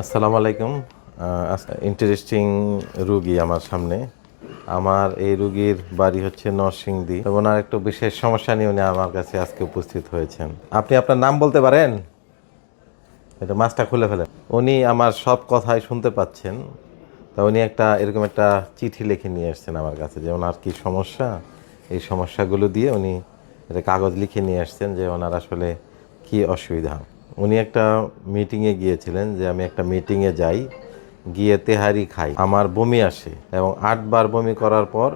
আসসালামু আলাইকুম। ইন্টারেস্টিং রুগী আমার সামনে। আমার এই রুগীর বাড়ি হচ্ছে নরসিংদী। তো ওনার একটু বিশেষ সমস্যা নিয়ে উনি আমার কাছে আজকে উপস্থিত হয়েছেন। আপনি আপনার নাম বলতে পারেন? এটা মাছটা খুলে ফেলেন। উনি আমার সব কথাই শুনতে পাচ্ছেন। তা উনি এরকম একটা চিঠি লিখে নিয়ে এসেছেন আমার কাছে যে ওনার কি সমস্যা, এই সমস্যাগুলো দিয়ে উনি একটা কাগজ লিখে নিয়ে আসছেন যে ওনার আসলে কি অসুবিধা। উনি একটা মিটিংয়ে গিয়েছিলেন যে আমি একটা মিটিংয়ে যাই, গিয়ে তেহারি খাই, আমার বমি আসে এবং 8 বার বমি করার পর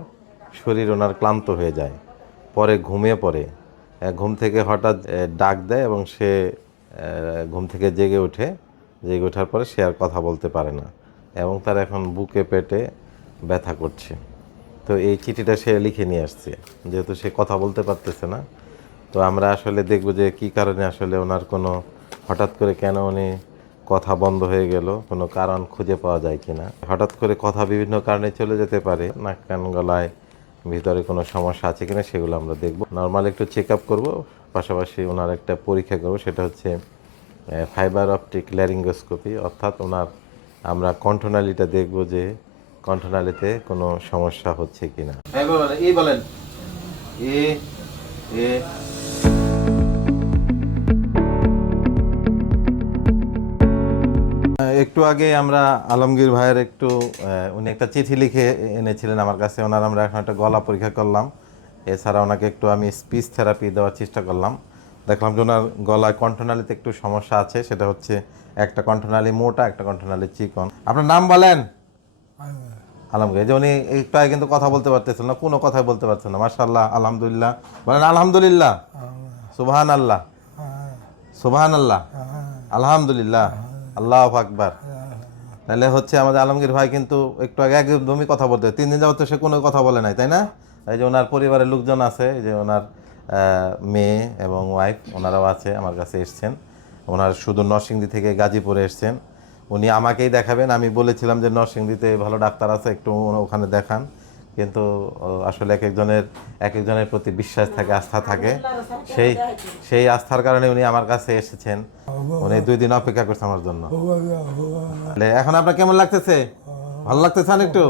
শরীর ওনার ক্লান্ত হয়ে যায়, পরে ঘুমিয়ে পড়ে। ঘুম থেকে হঠাৎ ডাক দেয় এবং সে ঘুম থেকে জেগে ওঠে। জেগে ওঠার পরে সে আর কথা বলতে পারে না এবং তার এখন বুকে পেটে ব্যথা করছে। তো এই চিঠিটা সে লিখে নিয়ে আসছে, যেহেতু সে কথা বলতে পারতেছে না। তো আমরা আসলে দেখব যে কী কারণে আসলে ওনার কোনো হঠাৎ করে কেন উনি কথা বন্ধ হয়ে গেল, কোনো কারণ খুঁজে পাওয়া যায় কি না। হঠাৎ করে কথা বিভিন্ন কারণে চলে যেতে পারে, নাক কান গলায় ভিতরে কোনো সমস্যা আছে কিনা সেগুলো আমরা দেখব। নর্মাল একটু চেক আপ করবো, পাশাপাশি ওনার একটা পরীক্ষা করব, সেটা হচ্ছে ফাইবার অপটিক ল্যারিঙ্গোস্কোপি, অর্থাৎ আমরা কণ্ঠনালীটা দেখব যে কণ্ঠনালীতে কোনো সমস্যা হচ্ছে কিনা। এই বলেন এ এ একটু আগে আমরা আলমগীর ভাইয়ের উনি একটা চিঠি লিখে এনেছিলেন আমার কাছে। আমরা এখন একটা গলা পরীক্ষা করলাম, এছাড়া ওনাকে একটু আমি স্পিচ থেরাপি দেওয়ার চেষ্টা করলাম। দেখলাম যে ওনার গলায় কণ্ঠনালীতে একটু সমস্যা আছে, সেটা হচ্ছে একটা কণ্ঠনালী মোটা, একটা কণ্ঠনালী চিকন। আপনার নাম বলেন? আলমগীর। যে উনি একটু আগে কিন্তু কথা বলতে পারতেছেন না, কোনো কথাই বলতে পারছেন না। মাশাআল্লাহ, আলহামদুলিল্লাহ বলেন। আলহামদুলিল্লাহ, সুবহান আল্লাহ, সুবহান আল্লাহ, আলহামদুলিল্লাহ, আল্লাহু আকবার। তাহলে হচ্ছে আমাদের আলমগীর ভাই কিন্তু একটু আগে একদমই কথা বলতে, 3 দিন যাবত সে কোনো কথা বলে নাই, তাই না? এই যে ওনার পরিবারের লোকজন আছে, এই যে ওনার মেয়ে এবং ওয়াইফ, ওনারাও আছে, আমার কাছে এসছেন। ওনার শুধু নরসিংদী থেকে গাজীপুরে এসছেন। উনি আমাকেই দেখাবেন, আমি বলেছিলাম যে নরসিংদীতে ভালো ডাক্তার আছে, একটু ওখানে দেখান। কিন্তু আসলে এক একজনের প্রতি বিশ্বাস থাকে, আস্থা থাকে। সেই সেই আস্থার কারণে উনি আমার কাছে এসেছেন। উনি 2 দিন অপেক্ষা করছে আমার জন্য। এখন আপনার কেমন লাগতেছে? ভালো লাগতেছে না একটু?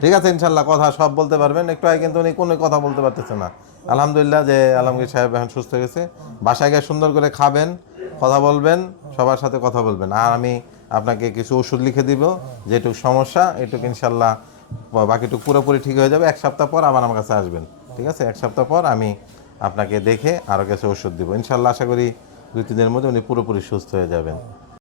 ঠিক আছে, ইনশাল্লাহ কথা সব বলতে পারবেন। একটু আগে কিন্তু উনি কোনো কথা বলতে পারতেছে না। আলহামদুলিল্লাহ যে আলমগীর সাহেব এখন সুস্থ হয়ে গেছে। বাসায় গিয়ে সুন্দর করে খাবেন, কথা বলবেন, সবার সাথে কথা বলবেন। আর আমি আপনাকে কিছু ওষুধ লিখে দিব, যেটুকু সমস্যা এটুকু ইনশাল্লাহ বাকিটুকু পুরোপুরি ঠিক হয়ে যাবে। 1 সপ্তাহ পর আবার আমার কাছে আসবেন, ঠিক আছে? 1 সপ্তাহ পর আমি আপনাকে দেখে আরও কিছু ওষুধ দিব ইনশাল্লাহ। আশা করি 2-3 দিনের মধ্যে উনি পুরোপুরি সুস্থ হয়ে যাবেন।